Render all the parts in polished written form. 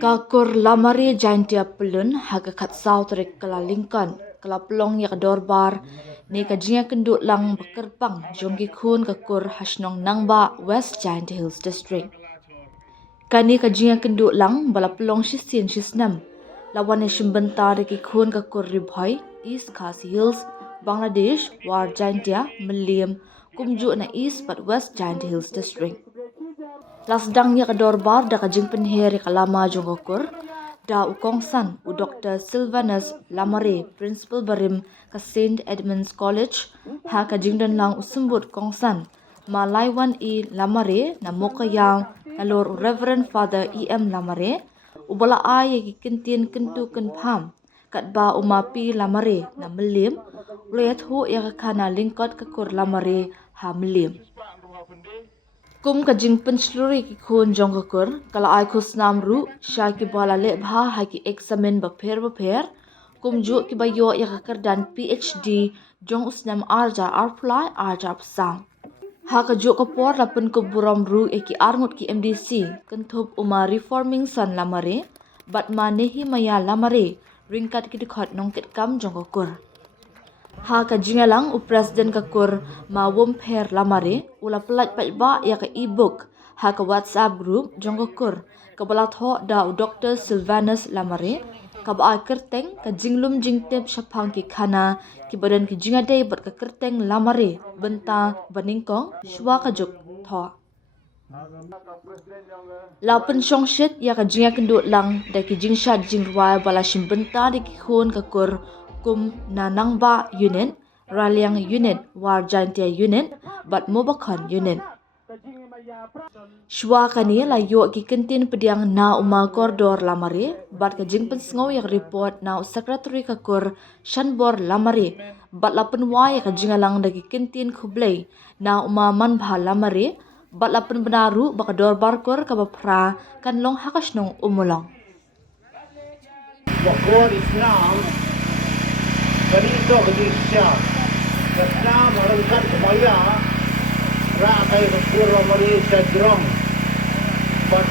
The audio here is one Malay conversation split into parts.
Kakur lamari jaintia pelun haga kat sautrik kala Lincoln kala pelong ya kadorbar ni kajinga kenduk lang bekerpang jonggi kun kakur hasnong nangba West Giant Hills District. Kani kajinga kenduk lang bala pelong shisin shisnam lawan shimbenta reki kun kakur ribhoi East Khasi Hills Bangladesh war jaintia meliam kumju na East but West Giant Hills District. Lasdang ya kadorbar da kajing penher kalama jongokur da ukongsan u Dr. Sylvanus Lamare Principal Barim ka St. Edmunds College ha kajing dan lang usembut kongsan Malaiwan E. Lamare na moka yang na Lord Reverend Father E.M. Lamare ubala ay kintin kentu kenpam kat ba umapi Lamare na melim ulayat hu ya kana lingkot kakur Lamare ha melim. Kum kajing penceluri ki kun jong kakur kala ai khusnam ru sha ki bala le bha ha ki examen baper kum ju ki bayo ya kakar dan PhD jong usnam arja arply arja psang ha ka ju ka por lapun ko buram ru e ki arngut ki MDC kentup uma reforming san Lamare bat ma nehi maya Lamare ringkat ki dikhot nong ket kam jong kakur ha ka jingalang u president kakur ma womper Lamare ula pelat ba ya ka ebook ha ka WhatsApp group jong kakur ka balat ho da u Dr. Sylvanus Lamare ka ba kerteng ka jinglum jingtep shapang ki khana ki badan ki jingade bat ka kerteng Lamare benta baningkong shwa ka juk tho la pensyong shit ya ka jinga kenduk lang da ki jingshat jingrwa bala shimbenta di ki khon kakur kum nanangba unit, raliang unit, war jaintia unit, bat mobakon unit. Shwa kani la yo ki kentin pediang na uma koridor Lamare, bat ka jing pensngau yang report na secretary kakur Shanbor Lamare, bat la penwa ya ka jingalang dagi kentin kublai na uma manbha Lamare, bat la penbenaru baka dorbar kor ka bapra kan long hakasnong umulong. Ganito siya. Karena merengkat kemaya rakai berkurang Malaysia drum. But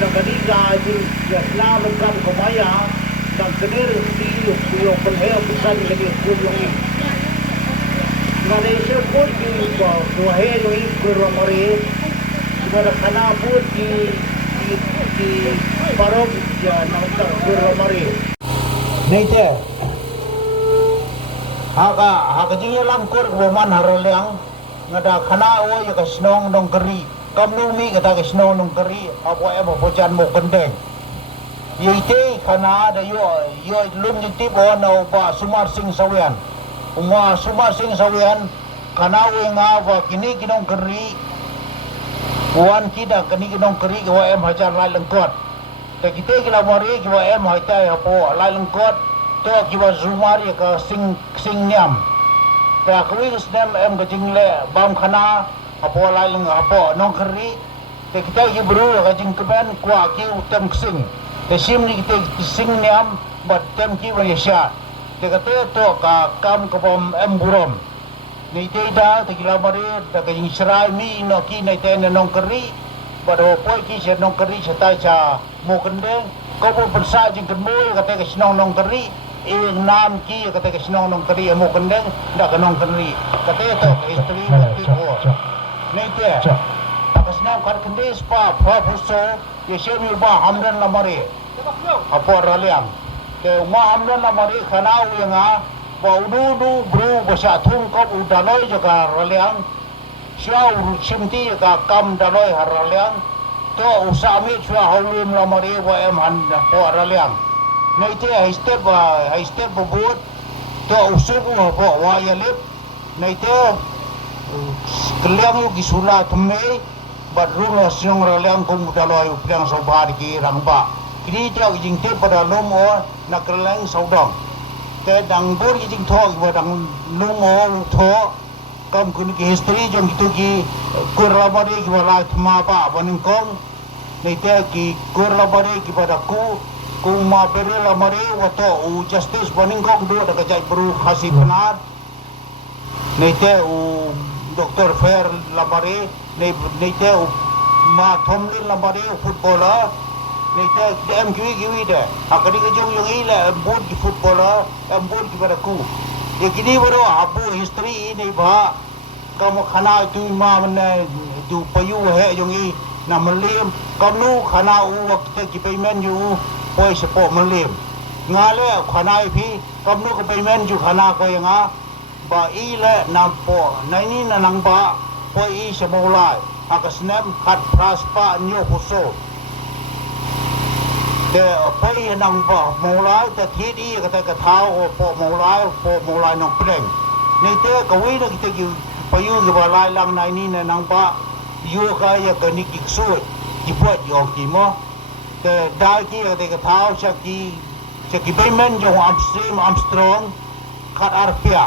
sa kanila di karena merengkat kemaya dan sendiri di open hair bukan lagi kurang. Malaysia pun di kuahai ni kurang Malaysia. Cuma karena pun di parok ya nampak kurang Malaysia. Nete Haka jingi lang kur kuman haroliang ngada khana o ya ka snong nong kari kamnu mi kata ka snong nong kari apo apo jan mo kendeng yite khana da yo lum ji ti bo no ba Sumar Singh Sawian uma Sumar Singh Sawian khana o nga wa kini kinong kari wan kida kini kinong kari wa em hajar lai lengkot te kite kila mari ki wa em haita apo lai lengkot to kiwa zumari ka sing nyam pa kwi sdem em ka jingle bam khana apo lai leng apo nong khri te kita ki bru ka jing kben kwa ki utem sing te sim ni te sing nyam bat tem ki wa yasha te ka to ka kam ka bom em burom ni te da te kila mari da ka jing shrai mi no ki nei te nong khri ba do poi ki se nong khri se ta cha mo kende ko bo persa jing kemo ka te ka snong nong khri nam ki kata ke snong nong kari mo kendeng da ka nong kari kata to history ti ko nete atas nam kar kende spa professor ye shemi ba hamdan lamari apo raliam ke ma hamdan lamari khana u nga ba udu bru basa thum ko udaloi jaka raliam sha uru chimti ka kam daloi haraliam to usami chwa hawlim lamari wa em han apo raliam na ite high step buat to usur ko wa yalip na ite kaliang gisula tumme badrung siong ralang kum daloi uplang sobar ki rangba kini tro jing te pada lomo na kaliang saudong te dang bor jing tho ba dang lomo tho kam kun ki history jong itu ki kurabari ki wala thma pa baning kong na ite ki kurabari ki pada ku kung mapere Lamare wato u justice baningkong do daga jay bru khasi benar nete u Dr. Fair Lamare nete u ma thom lin la bare footballer ni te em kiwi de akadi ke jong yung ile bud ki footballer bud ki pada ku ye kini baro abu history ni ba kamu khana tu ma man du payu he yung i na malim kamu khana u wakte ki payment yu poi sepo malim ngale khana phi kamu ko payment ju khana ko nga ba ile na po nai na nang ba poi i semolai akasnem khat praspa nyo huso de pai nang ba molai te thidi ka ta thao po molai nong preng ni te ka wi na ki te payu ki ba lai lang nai ni na nang ba yu ka ya ka ni ki su ki po yo ki mo te da ki ka te ka thao cha ki bai men jo am strong khat arpia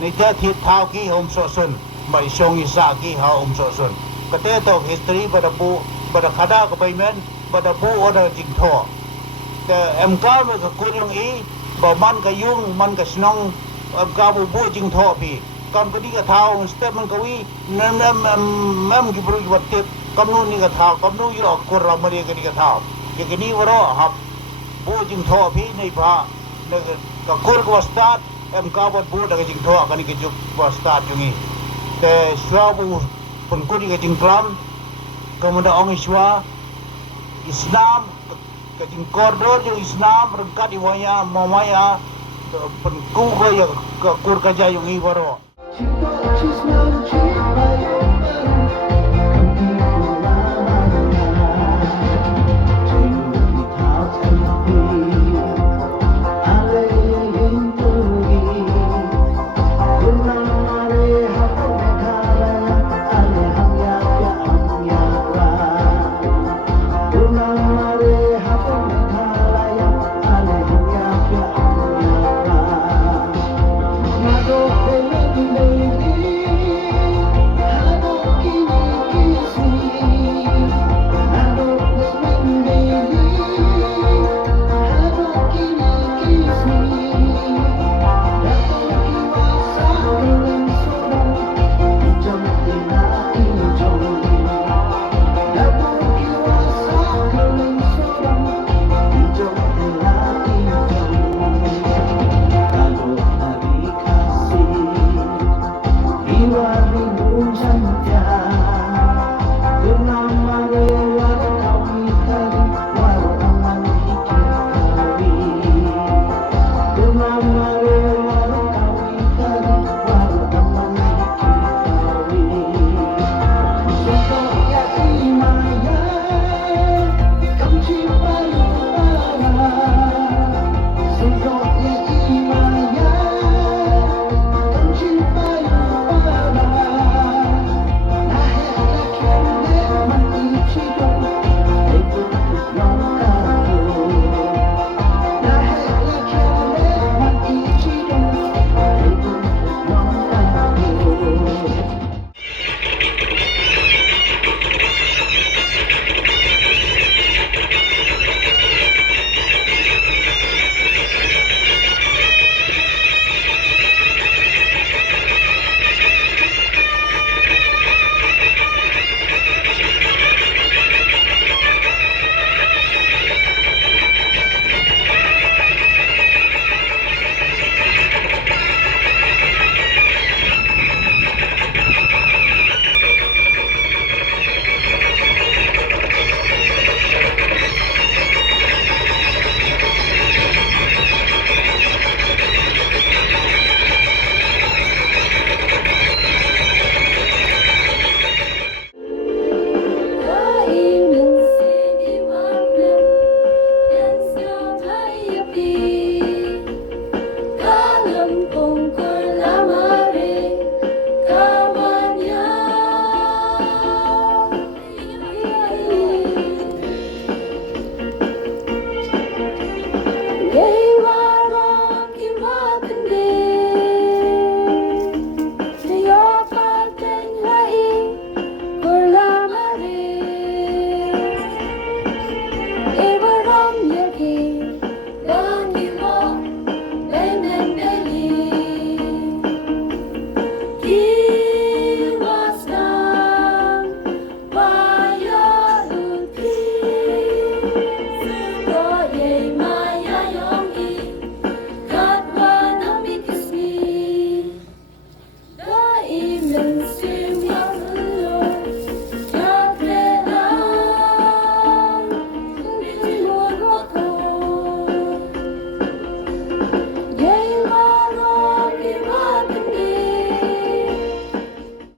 ni te thi thao ki hom so sun ba isong isa ki ha hom so sun ka te to history ba da bu ba da khada ka bai men pada bu order jing tho te em ka me ka kuryong i ba man ka yung man ka snong em ka bu jing tho bi kam ka di ka thao step man ka wi mem ki bru wat tip kam nu ni ka thao kam nu yo kur la mari ka di ka thao ye ki ni waro hap bu jing tho bi nei ba ne ka kur ko start em ka bu da ka jing tho ka ni ka juk ko start yung i te swa bu pun ku di ka jing klam kemudian ong iswa Islam kajing koridor jo Islam rengkat iwaya mamaya penku ko ya kur kaja yung ibaro.